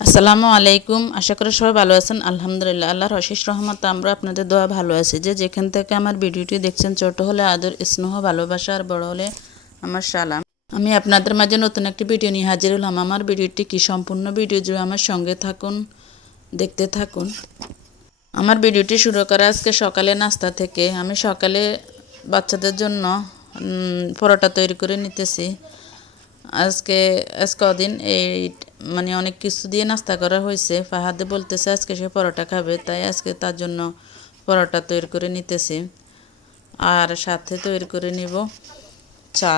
আসসালামু আলাইকুম। আশা করি সবাই ভালো আছেন। আলহামদুলিল্লাহ, আল্লাহর অশেষ রহমত আমরা আপনাদের দোয়া ভালো আছি। যে যেখান থেকে আমার ভিডিওটি দেখছেন, ছোট হলে আদর, স্নেহ, ভালোবাসা, আর বড় হলে আমার সালাম। আমি আপনাদের মাঝে নতুন একটি ভিডিও নিয়ে হাজির হলাম। আমার ভিডিওটি কি সম্পূর্ণ ভিডিও জুড়ে আমার সঙ্গে থাকুন, দেখতে থাকুন। আমার ভিডিওটি শুরু করা আজকে সকালে নাস্তা থেকে। আমি সকালে বাচ্চাদের জন্য পরোটা তৈরি করে নিতেছি। আজকে কদিন এই মানে অনেক কিছু দিয়ে নাস্তা করা হয়েছে। ফাহাদে বলতেছে আজকে সে পরোটা খাবে, তাই আজকে তার জন্য পরোটা তৈরি করে নিতেছি। আর সাথে তৈরি করে নিব চা,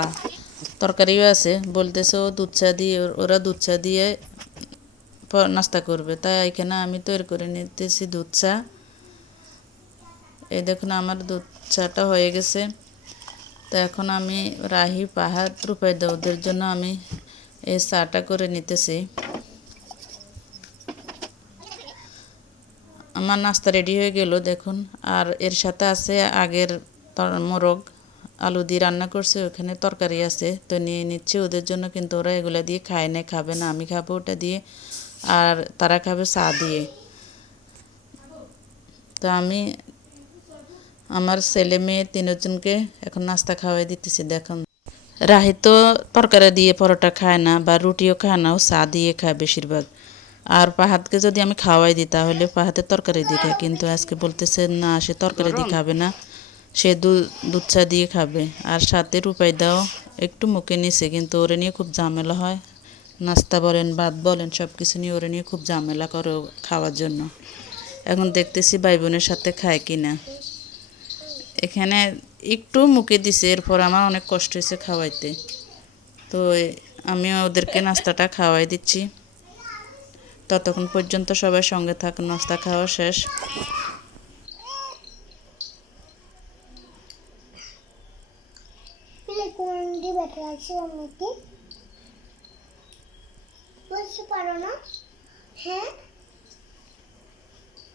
তরকারিও আছে। বলতেছে ও দুধ চা দিয়ে, ওরা দুধ চা দিয়ে নাস্তা করবে, তাই এখানে আমি তৈরি করে নিতেছি দুধ চা। এই দেখুন আমার দুধ চাটা হয়ে গেছে। তো এখন আমি রাহি, পাহাদ, রূপাইদা ওদের জন্য আমি এই চাটা করে নিতেছি। আমার নাস্তা রেডি হয়ে গেল দেখুন। আর এর সাথে আছে আগের মোরগ আলু দিয়ে রান্না করছে, ওখানে তরকারি আছে, তো নিয়ে নিচ্ছি ওদের জন্য। কিন্তু ওরা এগুলো দিয়ে খায় না, খাবে না, আমি খাবো ওটা দিয়ে, আর তারা খাবে চা দিয়ে। তো আমি আমার ছেলে মেয়ে তিনজনকে এখন নাস্তা খাওয়াই দিতেছি দেখুন। রাহি তো তরকারি দিয়ে পরোটা খায় না, বা রুটিও খায় না, ও চা দিয়ে খায় বেশিরভাগ। আর পাহাদকে যদি আমি খাওয়াই দিই তাহলে পাহাতে তরকারি দিয়ে খায়, কিন্তু আজকে বলতেছে না, সে তরকারি দিয়ে খাবে না, সে দুধ চা দিয়ে খাবে। আর সাথে রূপাইদাও একটু মুখে নিছে, কিন্তু ওরে নিয়ে খুব ঝামেলা হয়। নাস্তা বলেন, ভাত বলেন, সব কিছু নিয়ে ওরে নিয়ে খুব ঝামেলা করে খাওয়ার জন্য। এখন দেখতেছি ভাই বোনের সাথে খায় কি না। এখানে একটু মুখে দিছে, এরপর আমার অনেক কষ্ট হয়েছে খাওয়াইতে। তো আমি ওদেরকে নাস্তাটা খাওয়াই দিচ্ছি। ততক্ষণ পর্যন্ত সবাই সঙ্গে থাকুন, নাস্তা খাওয়া শেষ। বলতে পারো না? হ্যাঁ,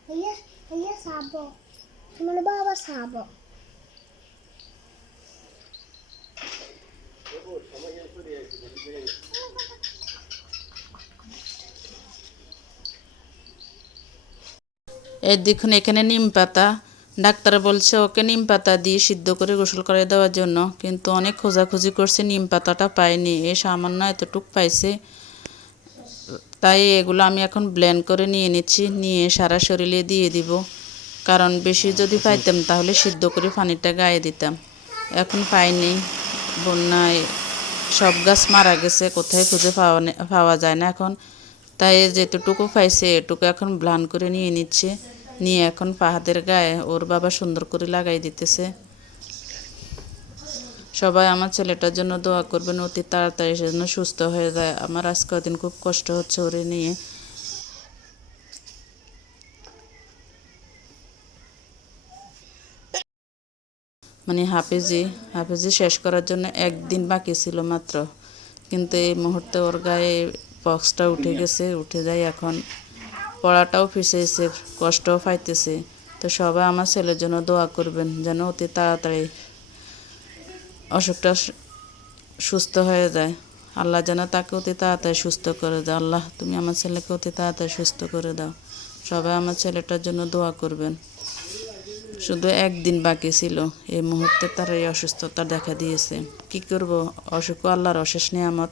ভাইয়া ভাইয়া সাবো, তোমার বাবা সাবো। এই দেখুন এখানে নিম পাতা, ডাক্তার বলছে ওকে নিম পাতা দিয়ে সিদ্ধ করে গোসল করে দেওয়ার জন্য, কিন্তু অনেক খোঁজাখুঁজি করছে, নিম পাতাটা পাইনি। এই সামান্য এতটুক পাইছে। তাই এগুলো আমি এখন ব্লেন্ড করে নিয়ে নিচ্ছি, নিয়ে সারা শরীরে দিয়ে দিব। কারণ বেশি যদি পাইতাম তাহলে সিদ্ধ করে পানিটা গায়ে দিতাম। এখন পাইনি, বন্যায় সব গাছ মারা গেছে, কোথায় খুঁজে পাওয়া যায় না এখন। তাই যেতটুকু পাইছে এটুকু এখন ব্লান করে নিয়ে নিচ্ছে, নিয়ে এখন পাহাদের গায়ে ওর বাবা সুন্দর করে লাগাই দিতেছে। সবাই আমার ছেলেটার জন্য দোয়া করবেন, অতি তাড়াতাড়ি সেজন্য সুস্থ হয়ে যায়। আমার আজ কদিন খুব কষ্ট হচ্ছে ওরে নিয়ে। মানে হাফেজি শেষ করার জন্য একদিন বাকি ছিল মাত্র, কিন্তু এই মুহূর্তে ওর গায়ে পক্সটা উঠে গেছে, উঠে যায়। এখন পড়াটাও পিছিয়েছে, কষ্টও পাইতেছে। তো সবাই আমার ছেলের জন্য দোয়া করবেন যেন অতি তাড়াতাড়ি অসুখটা সুস্থ হয়ে যায়। আল্লাহ যেন তাকে অতি তাড়াতাড়ি সুস্থ করে দাও। আল্লাহ তুমি আমার ছেলেকে অতি তাড়াতাড়ি সুস্থ করে দাও। সবাই আমার ছেলেটার জন্য দোয়া করবেন। শুধু একদিন বাকি ছিল, এই মুহূর্তে তার এই অসুস্থতা দেখা দিয়েছে। কি করব, অসুখ আল্লাহর অশেষ নিয়ামত।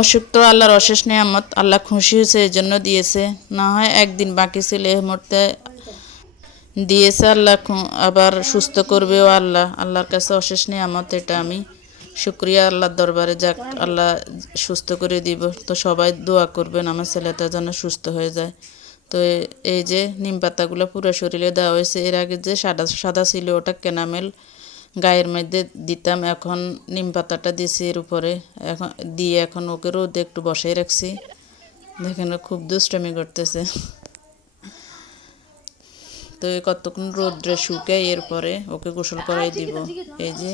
অসুখ তো আল্লাহর অশেষ নিয়ামত, আল্লাহ খুশি হয়েছে এই জন্য দিয়েছে। না হয় একদিন বাকি ছিল, এই মুহূর্তে দিয়েছে আল্লাহ, আবার সুস্থ করবেও আল্লাহ। আল্লাহর কাছে অশেষ নিয়ামত, এটা আমি শুক্রিয়া আল্লাহর দরবারে। যাক, আল্লাহ সুস্থ করে দিব। তো সবাই দোয়া করবেন আমার ছেলেটা যেন সুস্থ হয়ে যায়। তো এই যে নিম পাতাগুলো পুরো শরীরে দেওয়া হয়েছে। এর আগে যে সাদা সাদা ছিল ওটা কেনামেল গায়ের মধ্যে দিতাম, এখন নিম পাতাটা দিছি এর উপরে। এখন দিয়ে এখন ওকে রোদে একটু বসাই রাখছি। দেখেন খুব দুষ্টামি করতেছে। তো কতক্ষণ রোদ্রে শুকাই, এরপরে ওকে গোসল করাই দিব। এই যে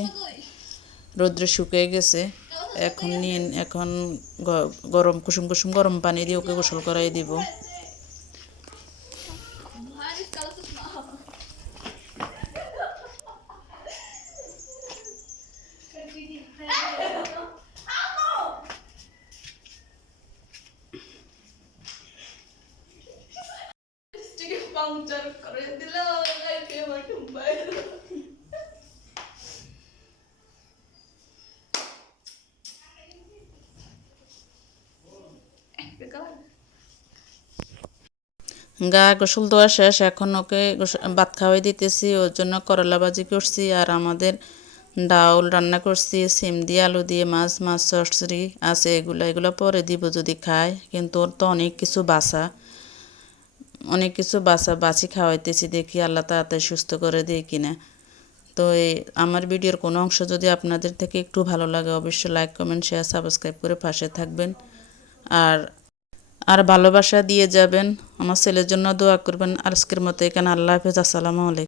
রোদ্রে শুকিয়ে গেছে, এখন গরম কুসুম কুসুম গরম পানি দিয়ে ওকে গোসল করাই দিব। গা গোসল দেওয়া শেষ, এখন ওকে ভাত খাওয়াই দিতেছি। ওর জন্য করলা ভাজি করছি, আর আমাদের ডাউল রান্না করছি সিম দিয়ে আলু দিয়ে, মাছ চচ্চড়ি আছে, এগুলো পরে দিব যদি খায়। কিন্তু ওর তো অনেক কিছু বাছি খাওয়াইতেছি, দেখি আল্লাহ তাড়াতাড়ি সুস্থ করে দিয়ে কিনা। তো এই আমার ভিডিওর কোনো অংশ যদি আপনাদের থেকে একটু ভালো লাগে, অবশ্যই লাইক কমেন্ট শেয়ার সাবস্ক্রাইব করে পাশে থাকবেন। আর ভালোবাসা দিয়ে যাবেন। আমার ছেলের জন্য দোয়া করবেন। আজকের মতো এখানে আল্লাহ হাফেজ, আসসালামু আলাইকুম।